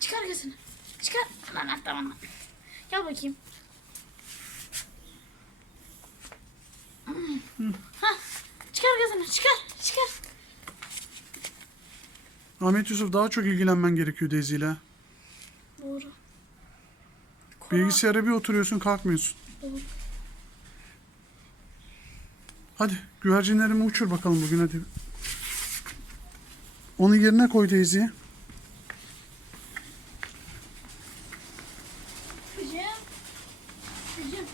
Çıkar gözünü. Çıkar. Lan atlama. Gel bakayım. Ha, çıkar gözünü. Çıkar. Çıkar. Ahmet Yusuf daha çok ilgilenmen gerekiyor Daisy ile. Doğru. Bilgisayara bir oturuyorsun kalkmıyorsun. Doğru. Hadi güvercinlerimi uçur bakalım bugün hadi. Onu yerine koy Daisy. Kızım. Kızım.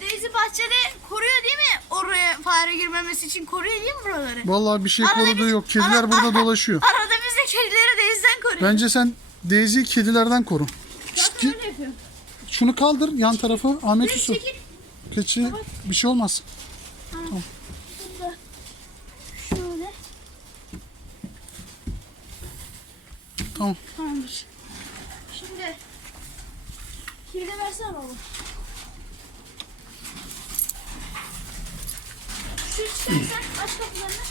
Daisy bahçede koruyor değil mi? Oraya fare girmemesi için koruyor değil mi buraları? Vallahi bir şey Arada koruduğu biz- yok. Kediler Ara- burada dolaşıyor. Arada biz de kedileri Daisy'den koruyoruz. Bence sen Daisy'yi kedilerden koru. Şşt, öyle yapıyorum. şunu kaldır yan tarafı Ahmet Yusuf. Çekil. Keçi bir şey olmaz. Şöyle. Tamam. Tamamdır. Şimdi kirli versene baba. Şu çıkarsan aç kapılarını.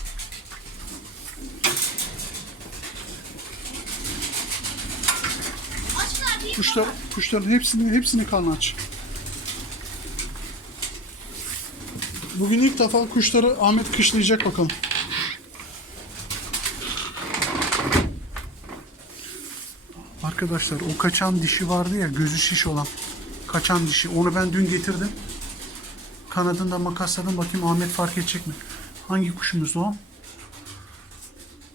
Açlar değil mi Kuşlar, kuşların hepsini hepsini karnı aç. Bugün ilk defa kuşları Ahmet kışlayacak bakalım. Arkadaşlar o kaçan dişi vardı ya gözü şiş olan. Kaçan dişi. Onu ben dün getirdim. Kanadında makasladım bakayım Ahmet fark edecek mi? Hangi kuşumuz o?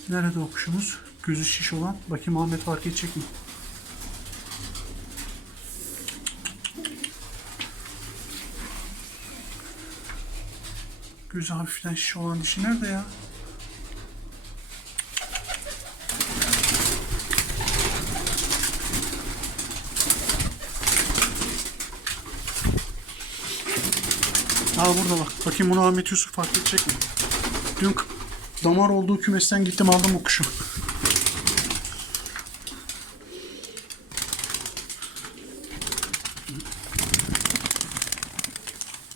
Nerede o kuşumuz? Gözü şiş olan. Bakayım Ahmet fark edecek mi? Gözü hafiften şiş olan dişi nerede ya? Aa burada bak. Bakayım bunu Ahmet Yusuf fark edecek mi? Dün damar olduğu kümesten gittim aldım o kuşu.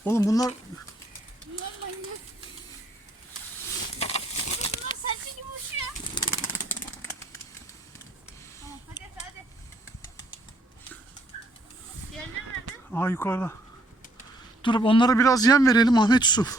Oğlum Bunlar manyak. Bunlar serçe gibi uçuyor. Tamam hadi hadi hadi. Diğerleri nerede? Aa yukarıda. Durup onlara biraz yem verelim Ahmet Yusuf.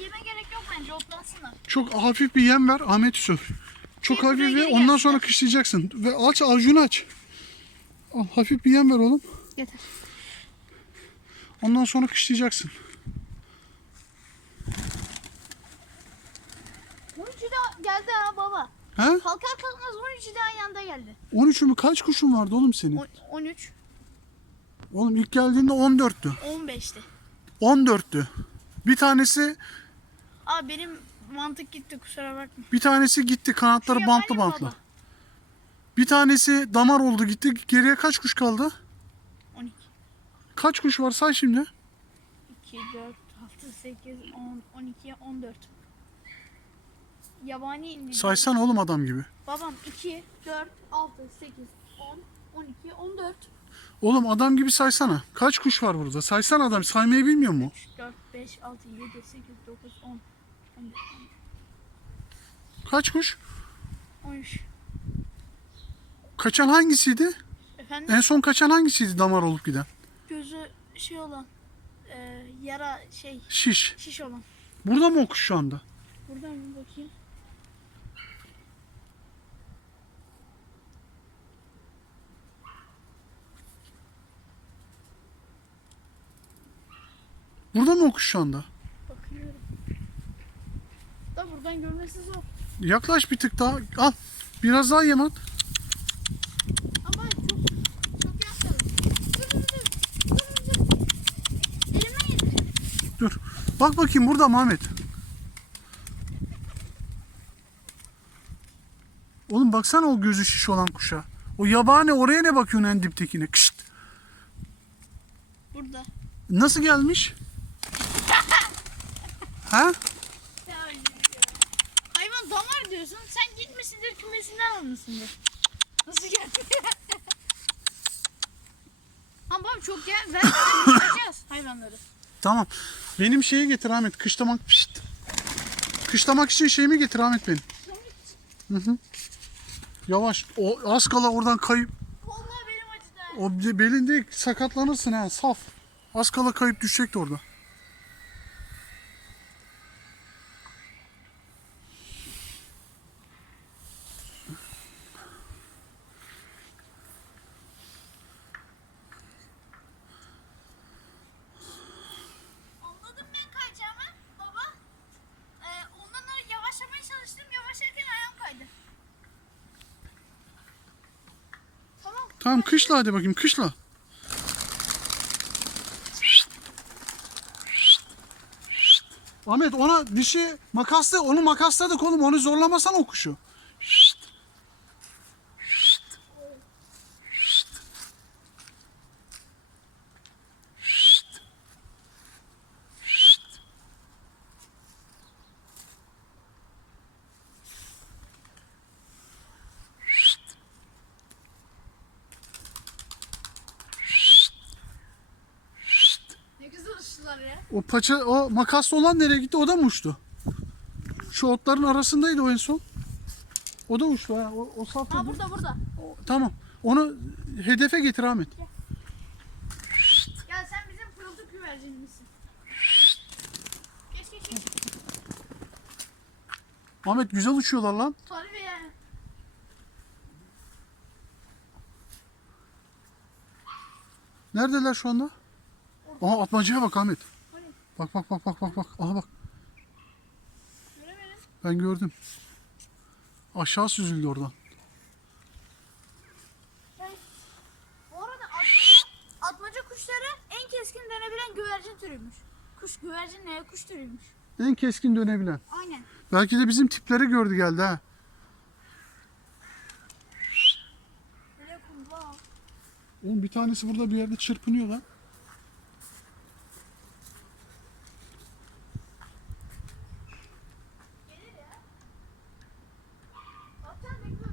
Yeme gerek yok bence otlansınlar. Çok hafif bir yem ver Ahmet Yusuf. Çok Şey, hafif ve ondan gelsinler. sonra kışlayacaksın. Ve aç avucunu aç. Al, hafif bir yem ver oğlum. Getir. Ondan sonra kışlayacaksın. 13'ü de geldi ha baba. He? Kalkar kalkmaz 13'ü de aynı anda geldi. 13 mü? Kaç kuşun vardı oğlum senin? On- 13, Oğlum ilk geldiğinde 14'tü. 15'ti. 14'tü. Bir tanesi Abi benim mantık gitti kusura bakma. bir tanesi gitti kanatları Şu bantlı yabani bantlı. baba. Bir tanesi damar oldu gitti. Geriye kaç kuş kaldı? 12, Kaç kuş var say şimdi. 2, 4, 6, 8, 10, 12, 14. Yabani indi. Saysan oğlum adam gibi. Babam 2, 4, 6, 8, 10, 12, 14. Oğlum adam gibi saysana. Kaç kuş var burada? Saysan adam saymayı bilmiyor mu? 4, 5, 6, 7, 8, 9, 10, 11, Kaç kuş? 13. Kaçan hangisiydi? Efendim En son kaçan hangisiydi damar olup giden? gözü şey olan, e, yara şey, Şiş. şiş olan. Burada mı o kuş şu anda? Buradan bir bakayım. Burada mı o kuş şu anda? Da buradan görmesi zor. Yaklaş bir tık daha. Al. Biraz daha Yaman. Ama çok çok yaklaştım. Dur dur dur. Dur dur dur. Elime. Dur. Bak bakayım burada Mehmet. Oğlum baksana o gözü şiş olan kuşa. O yabani oraya ne bakıyorsun en diptekine? Kışt. Burada. Nasıl gelmiş? ha? Diyorsun. Sen gitmişsindir kümesinden almışsındır. Nasıl geldi? Ama babam çok gel. Ver hayvanları. Tamam. Benim şeyi getir Ahmet. Kışlamak. Pişt. Kışlamak için şeyimi getir Ahmet benim. Hı hı. Yavaş. O az kala oradan kayıp. Vallahi benim acıdı. O belinde sakatlanırsın ha. Saf. Az kala kayıp düşecekti orada. Anladım ben kayacağımı baba. Ee, ondan sonra yavaşlamaya çalıştım. Yavaşlarken ayağım kaydı. Tamam. Kışla hadi bakayım kışla. Ahmet ona dişi makasla onu makasladık oğlum onu zorlamasan o kuşu. Ne güzel uçtular ya. O paça o makaslı olan nereye gitti o da mı uçtu? Şu otların arasındaydı o en son. O da uçtu ha. O, o saf Ha da- burada burada. o- Tamam. Onu hedefe getir Ahmet. Gel sen bizim pırıltı güvercinimizsin. Geç geç geç. Ahmet güzel uçuyorlar lan. Tabii yani. Neredeler şu anda? Aha atmacaya bak Ahmet. Bak bak bak bak bak bak. Aha bak. Göremedim. Ben gördüm. Aşağı süzüldü oradan. Bu arada atmaca, atmaca kuşları en keskin dönebilen güvercin türüymüş. Kuş güvercin ne kuş türüymüş. En keskin dönebilen. Aynen. Belki de bizim tipleri gördü geldi ha. Oğlum bir tanesi burada bir yerde çırpınıyor lan. Gelir ya. Zaten bekliyor.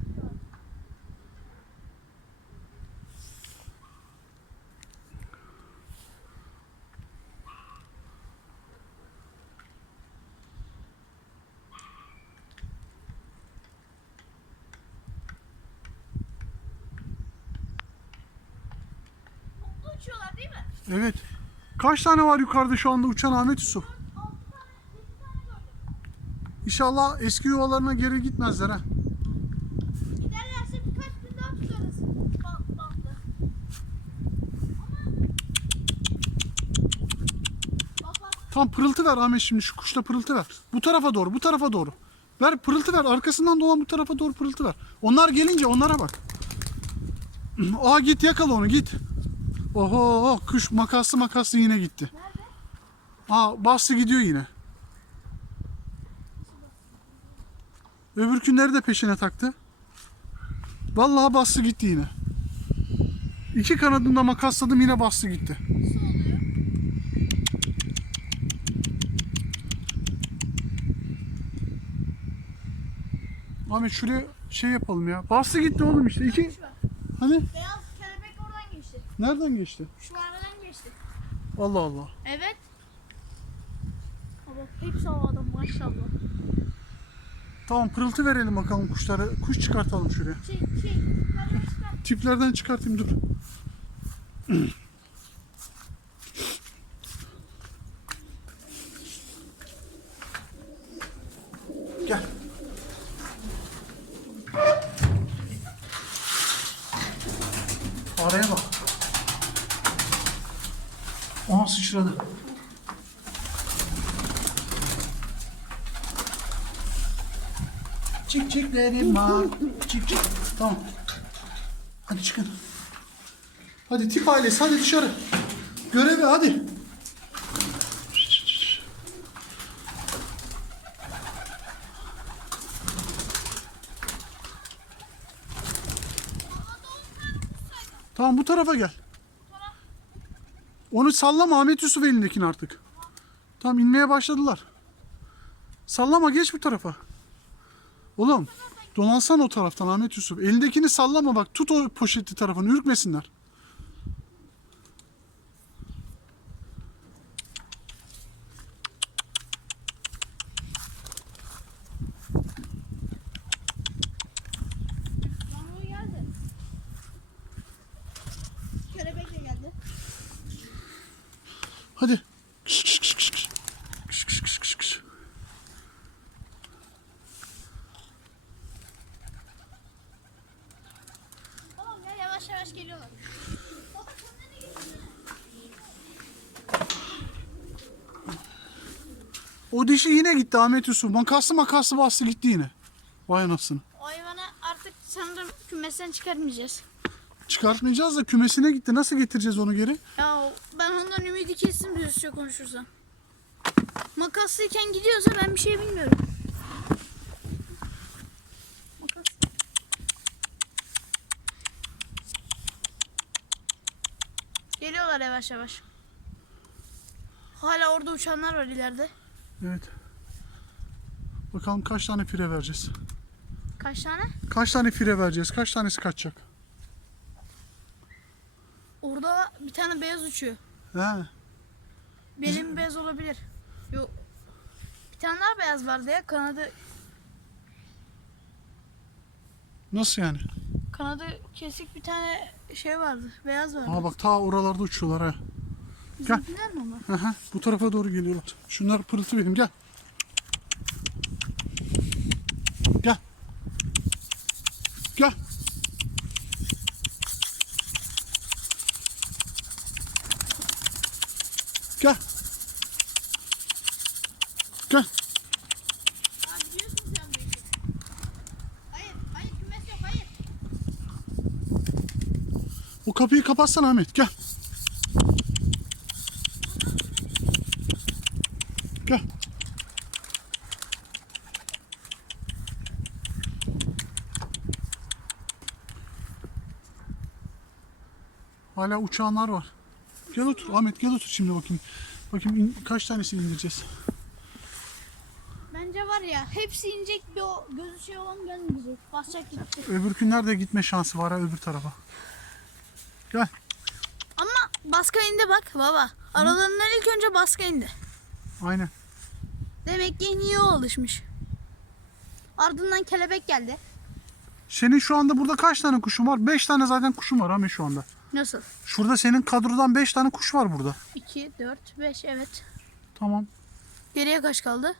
Mutlu uçuyorlar değil mi? Evet. Kaç tane var yukarıda şu anda uçan Ahmet Yusuf? 6 tane, 7 tane gördüm. İnşallah eski yuvalarına geri gitmezler ha. Giderlerse birkaç gün daha tutarız. Bant, bantlı. Bak bak. Tam pırıltı ver Ahmet şimdi şu kuşla pırıltı ver. Bu tarafa doğru bu tarafa doğru. Ver pırıltı ver arkasından dolan bu tarafa doğru pırıltı ver. Onlar gelince onlara bak. Aa git yakala onu git. Oho kuş makaslı makaslı yine gitti. Nerede? Aa bastı gidiyor yine. Öbürkünleri de peşine taktı. Vallahi bastı gitti yine. İki kanadında makasladım yine bastı gitti. Ahmet şuraya şey yapalım ya. Bastı gitti oğlum işte. İki... Hani Beyaz. Nereden geçti? Şu aradan geçti. Allah Allah. Evet. Baba hepsi havada maşallah. Tamam pırıltı verelim bakalım kuşlara. Kuş çıkartalım şuraya. Şey şey. Tiplerden çıkartayım dur. Çık çık. Tamam. Hadi çıkın. Hadi tip ailesi hadi dışarı. Göreve hadi. Tamam bu tarafa gel. Onu sallama Ahmet Yusuf elindekini artık. Tamam inmeye başladılar. Sallama geç bu tarafa. Oğlum dolansan o taraftan Ahmet Yusuf. Elindekini sallama bak tut o poşeti tarafını ürkmesinler. Yavaş geliyorlar. O dişi yine gitti Ahmet Yusuf. Makaslı makaslı bastı gitti yine. Vay anasını. O hayvanı artık sanırım kümesten çıkarmayacağız. Çıkartmayacağız da kümesine gitti. Nasıl getireceğiz onu geri? Ya ben ondan ümidi kestim düzce konuşursam. Makaslıyken gidiyorsa ben bir şey bilmiyorum. Makas. Geliyorlar yavaş yavaş. Hala orada uçanlar var ileride. Evet. Bakalım kaç tane fire vereceğiz. Kaç tane? Kaç tane fire vereceğiz? Kaç tanesi kaçacak? Orada bir tane beyaz uçuyor. He. Benim beyaz olabilir. Yok. Bir tane daha beyaz vardı ya. Kanadı Nasıl yani? Kanadı kesik bir tane şey vardı. Beyaz vardı. Aa bak ta oralarda uçuyorlar ha. gel. Bizimkiler mi hı. Bu tarafa doğru geliyorlar. Şunlar pırıltı benim gel. Gel. Gel. Gel. Gel. Aa, biliyorsun sen bu işi. Hayır, hayır kümes yok, hayır. O kapıyı kapatsana Ahmet. Gel. Gel. Hala uçağanlar var. Gel otur Ahmet gel otur şimdi bakayım. Bakayım in- kaç tanesini indireceğiz. Bence var ya, hepsi inecek bir o gözü şey olan gelmeyecek. Basacak gidecek. Öbürkünler de gitme şansı var ha öbür tarafa. Baska indi bak baba. Aralarından ilk önce baska indi. Aynen. Demek ki en iyi o alışmış. Ardından kelebek geldi. Senin şu anda burada kaç tane kuşun var? 5 tane zaten kuşun var Ahmet şu anda. Nasıl? Şurada senin kadrodan 5 tane kuş var burada. 2, 4, 5 evet. Tamam. Geriye kaç kaldı?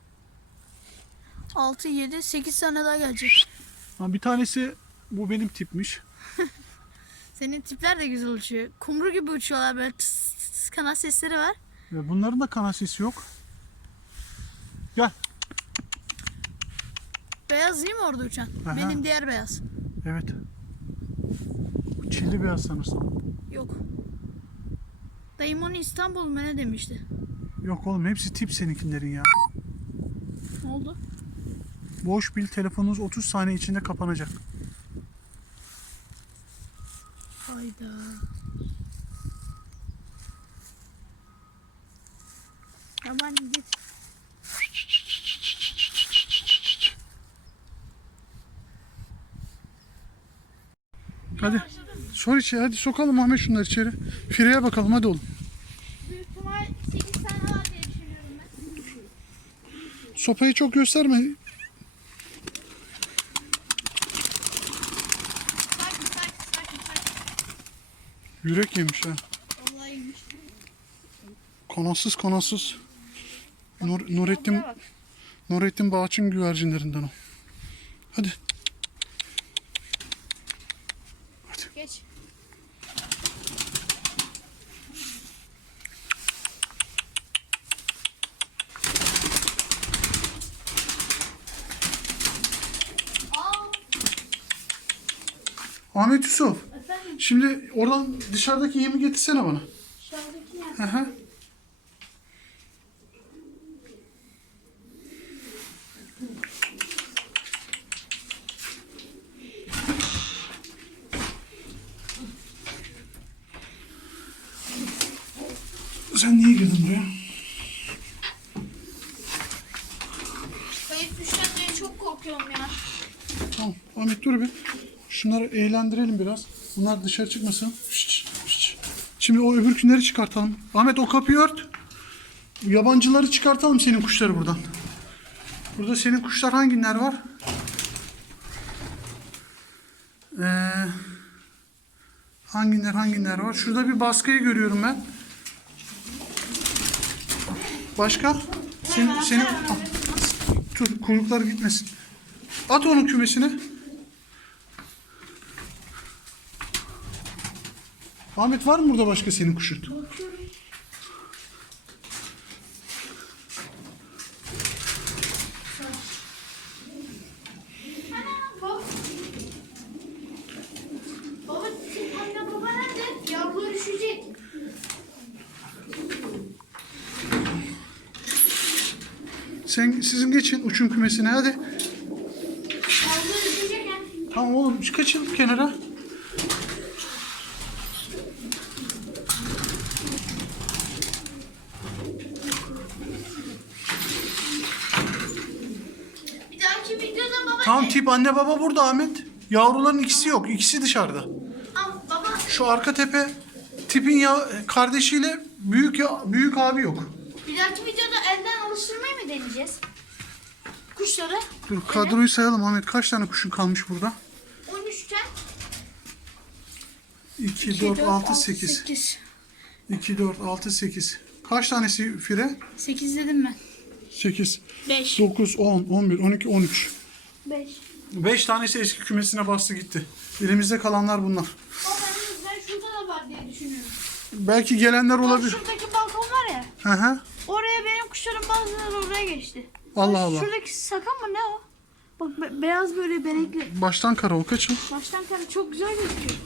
6, 7, 8 tane daha gelecek. Ha, bir tanesi bu benim tipmiş. Senin tipler de güzel uçuyor. Kumru gibi uçuyorlar böyle tıs tıs tıs kanat sesleri var. Ve bunların da kanal sesi yok. Gel. Beyaz değil mi orada uçan? Aha. Benim diğer beyaz. Evet. Çilli beyaz sanırsam. Yok. Dayım onu İstanbul mu ne demişti? Yok oğlum hepsi tip seninkilerin ya. Ne oldu? Boş bil telefonunuz 30 saniye içinde kapanacak. Hayda. Yaman git. Hadi. Sor içeri hadi sokalım Ahmet şunları içeri. Fireye bakalım hadi oğlum. Büyük ihtimal 8 tane var diye düşünüyorum ben. Sopayı çok gösterme. Yürek yemiş ha. Vallahi iyiymiş. Kanatsız kanatsız. Nur, Nurettin. Nurettin Bağç'ın güvercinlerinden o. Hadi. Geç. Aa, Ahmet Yusuf. Şimdi oradan dışarıdaki yemi getirsene bana. Dışarıdaki yem. Hı. Sen niye girdin buraya? Ben düşten çok korkuyorum ya. Tamam Ahmet dur bir. Şunları eğlendirelim biraz. Bunlar dışarı çıkmasın. Şşş, şşş. Şimdi o öbürkünleri çıkartalım. Ahmet o kapıyı ört. Yabancıları çıkartalım senin kuşları buradan. Burada senin kuşlar hangiler var? Ee, hangiler hangiler var? Şurada bir baskıyı görüyorum ben. Başka? Senin, senin... Ah, Dur kuyruklar gitmesin. At onun kümesine. Ahmet var mı burada başka senin kuşun? Sen sizin geçin uçum kümesine hadi. Tamam oğlum kaçın kenara. Bir dahaki videoda tip anne baba burada Ahmet. Yavruların ikisi yok. ikisi dışarıda. Am, baba. Şu arka tepe tipin ya kardeşiyle büyük ya, büyük abi yok. Bir dahaki videoda elden alıştırmayı mı deneyeceğiz? Kuşları. Dur kadroyu sayalım Ahmet. Kaç tane kuşun kalmış burada? 13 ten. 2, 4, 6, 8. 8. 2, 4, 6, 8. Kaç tanesi fire? 8 dedim ben. 8, 5. 9, 10, 11, 12, 13. 5. 5 tanesi eski kümesine bastı gitti. Elimizde kalanlar bunlar. Baba ben şurada da var diye düşünüyorum. Belki gelenler Bak olabilir. şuradaki balkon var ya. Hı hı. Oraya benim kuşların bazıları oraya geçti. Allah Bak, Allah. Şuradaki sakan mı ne o? Bak be- beyaz böyle benekli. Baştan kara o kaçın. Baştan kare çok güzel gözüküyor.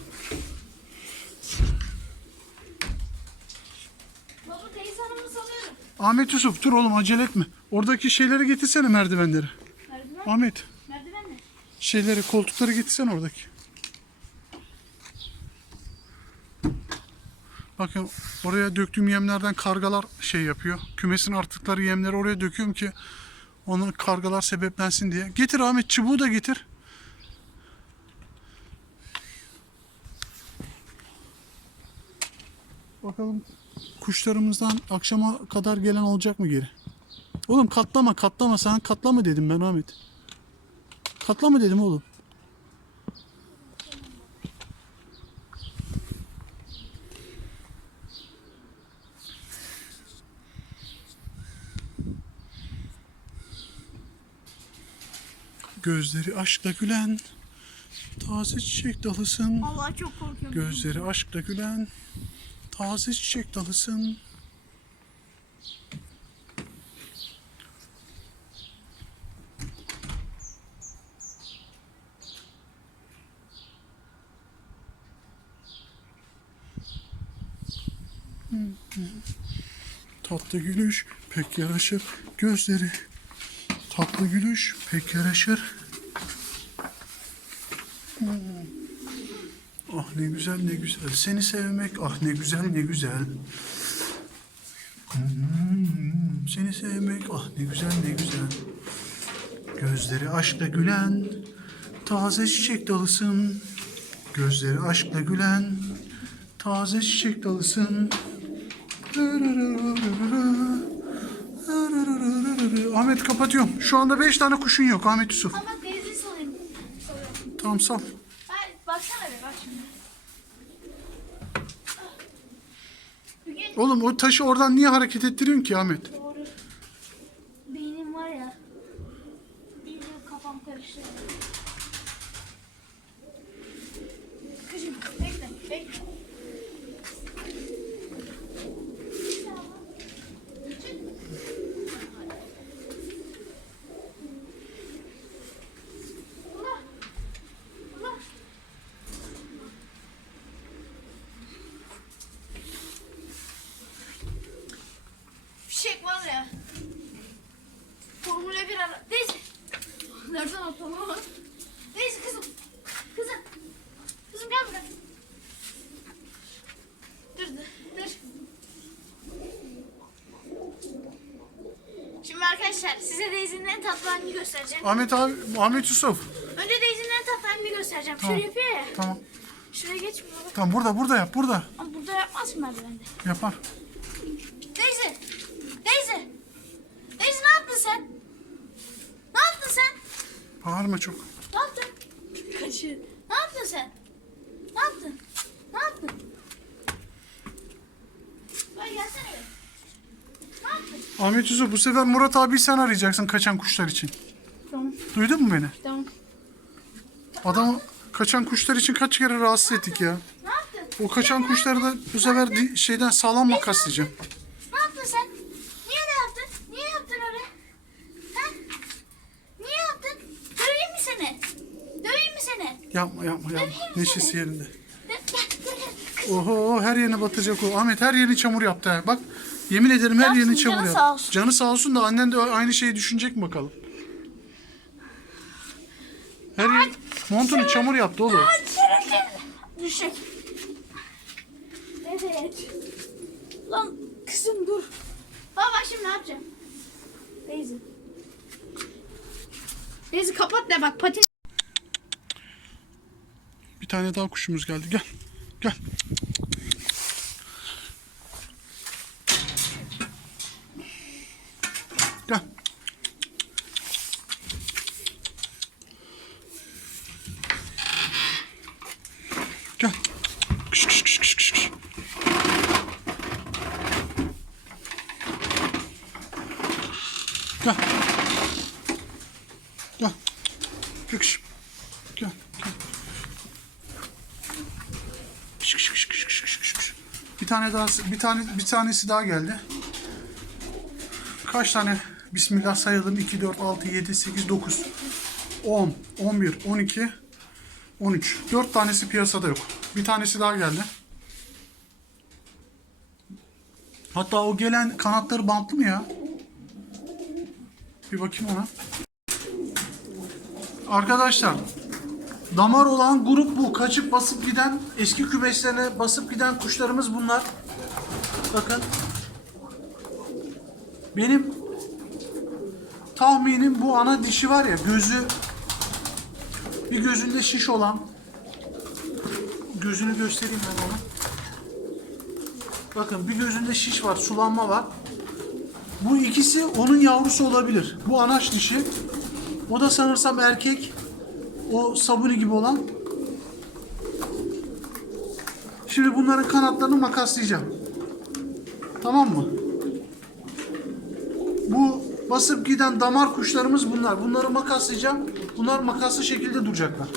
Baba teyze hanımı. Ahmet Yusuf dur oğlum acele etme. Oradaki şeyleri getirsene merdivenleri. Merdiven, Ahmet? Şeyleri koltukları getirsene oradaki. Bakın oraya döktüğüm yemlerden kargalar şey yapıyor. Kümesin arttıkları yemleri oraya döküyorum ki onun kargalar sebeplensin diye. Getir Ahmet çubuğu da getir. Bakalım kuşlarımızdan akşama kadar gelen olacak mı geri? Oğlum katlama katlama sana katlama dedim ben Ahmet. Katlama dedim oğlum. Gözleri aşkla gülen taze çiçek dalısın. Vallahi çok korkuyorum. Gözleri aşkla gülen taze çiçek dalısın. Tatlı gülüş pek yaraşır gözleri. Tatlı gülüş pek yaraşır. Ah ne güzel ne güzel seni sevmek ah ne güzel ne güzel. Hmm, seni sevmek ah ne güzel ne güzel. Gözleri aşkla gülen taze çiçek dalısın. Gözleri aşkla gülen taze çiçek dalısın. Ahmet kapatıyorum. Şu anda 5 tane kuşun yok Ahmet Yusuf. Ama teyze salayım. Tamam sal. Hayır baksana bir bak şimdi. Bugün Oğlum o taşı oradan niye hareket ettiriyorsun ki Ahmet? doğru. Beynim var ya. İyice kafam karıştı. Kızım bekle bekle. Allah. Allah. Fişek var ya. Formula 1 ara. Neyse. Nereden atlamam? Neyse kızım. Kızım. Kızım gel buraya. Dur dur. dur. Arkadaşlar size Daisy'nin en tatlı halini göstereceğim. Ahmet abi, Ahmet Yusuf. Önce Daisy'nin en tatlı halini göstereceğim. Tamam. Şöyle yapıyor ya. Tamam. Şuraya geçmiyor. Tamam burada burada yap burada. Ama burada yapmaz ki merdivende. Yapar. Daisy! Daisy! Daisy ne yaptın sen? Ne yaptın sen? Bağırma çok. Ne yaptın? Kaçıyor. Ne yaptın sen? Ne yaptın? Ne yaptın? Böyle gelsene bir. Ne yaptın? Ahmet Yusuf bu sefer Murat abi sen arayacaksın kaçan kuşlar için. Tamam. Duydun mu beni? Tamam. Adamı kaçan kuşlar için kaç kere rahatsız ettik ya. Ne yaptın? O kaçan kuşları da bu sefer di- şeyden sağlam makaslayacağım. Ne yaptın sen? Niye ne yaptın? Niye yaptın öyle? Ha? Niye yaptın? Döveyim mi seni? Döveyim mi seni? Yapma yapma yapma. Neşesi yerinde. Dö- Gel, gel, gel. Oho her yerine batacak o. Ahmet her yerini çamur yaptı ha. Bak yemin ederim her yerini çamur canı yaptı. sağ olsun. Canı sağ olsun da annen de aynı şeyi düşünecek mi bakalım. Her yer montunu çamur yaptı oğlum. Düşecek. Evet. Lan kızım dur. Baba bak şimdi ne yapacağım? Daisy. Daisy kapat de bak patin. Bir tane daha kuşumuz geldi. Gel. Gel. Gel. Tane daha bir tane bir tanesi daha geldi. Kaç tane Bismillah sayalım. 2 4 6 7 8 9 10 11 12 13. 4 tanesi piyasada yok. Bir tanesi daha geldi. Hatta o gelen kanatları bantlı mı ya? Bir bakayım ona. Arkadaşlar Damar olan grup bu. Kaçıp basıp giden, eski kümeslerine basıp giden kuşlarımız bunlar. Bakın. Benim tahminim bu ana dişi var ya gözü bir gözünde şiş olan gözünü göstereyim ben ona. Bakın bir gözünde şiş var, sulanma var. Bu ikisi onun yavrusu olabilir. Bu anaç dişi. O da sanırsam erkek. O sabuni gibi olan. Şimdi bunların kanatlarını makaslayacağım. Tamam mı? Bu basıp giden damar kuşlarımız bunlar. Bunları makaslayacağım. Bunlar makaslı şekilde duracaklar.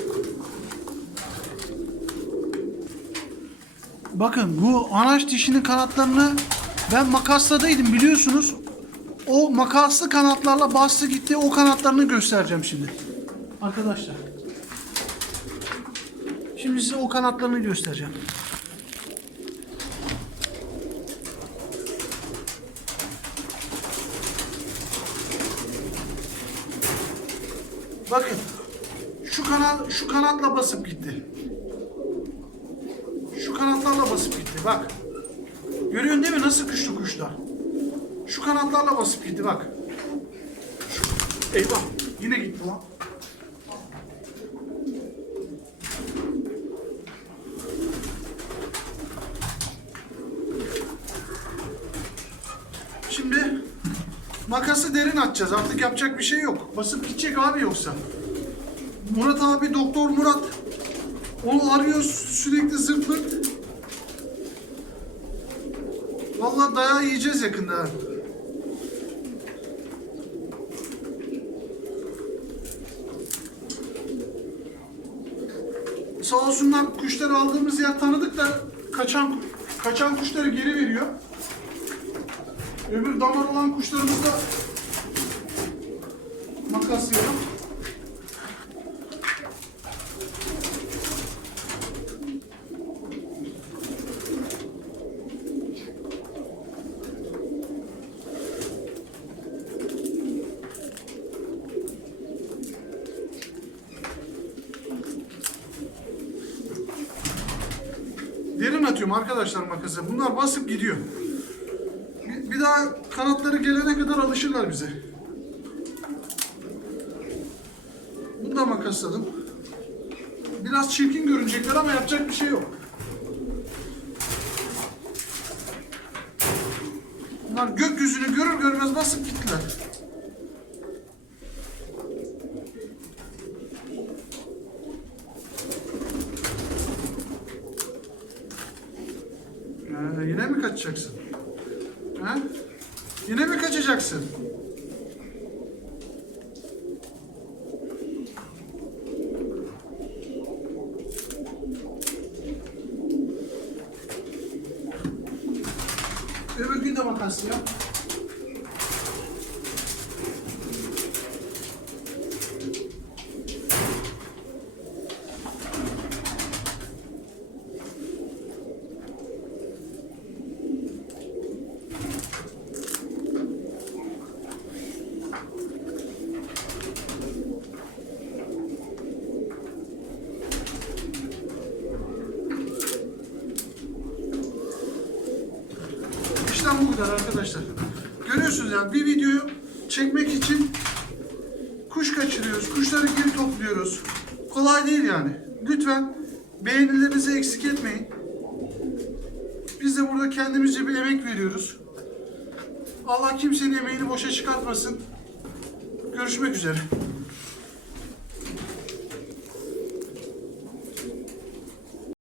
Bakın bu anaç dişinin kanatlarını ben makasladaydım biliyorsunuz. O makaslı kanatlarla bastı gitti. O kanatlarını göstereceğim şimdi. Arkadaşlar. Şimdi size o kanatlarını göstereceğim. Bakın. Şu kanat şu kanatla basıp gitti. Şu kanatlarla basıp gitti. Bak. Görüyorsun değil mi nasıl kuşlu kuşlar? Şu kanatlarla basıp gitti bak. Şu- Eyvah. Yine gitti lan. Şimdi atacağız. Artık yapacak bir şey yok. Basıp gidecek abi yoksa. Murat abi, Doktor Murat. Onu arıyor sürekli zırt pırt. Vallahi dayağı yiyeceğiz yakında. Sağ olsunlar kuşları aldığımız yer tanıdık da kaçan kaçan kuşları geri veriyor. Öbür damar olan kuşlarımızı da makaslayalım. Derin atıyorum arkadaşlar makası. Bunlar basıp gidiyor. Bir daha kanatları gelene kadar alışırlar bize. Da makasladım. Biraz çirkin görünecekler ama yapacak bir şey yok. Bunlar gökyüzünü görür görmez basıp gittiler. Ee, yine mi kaçacaksın? Ha? Yine mi kaçacaksın? Öbür gün de bakarsın ya. İşlem bu kadar arkadaşlar. Yani bir videoyu çekmek için kuş kaçırıyoruz. Kuşları geri topluyoruz. Kolay değil yani. Lütfen beğenilerinizi eksik etmeyin. Biz de burada kendimizce bir emek veriyoruz. Allah kimsenin emeğini boşa çıkartmasın. Görüşmek üzere.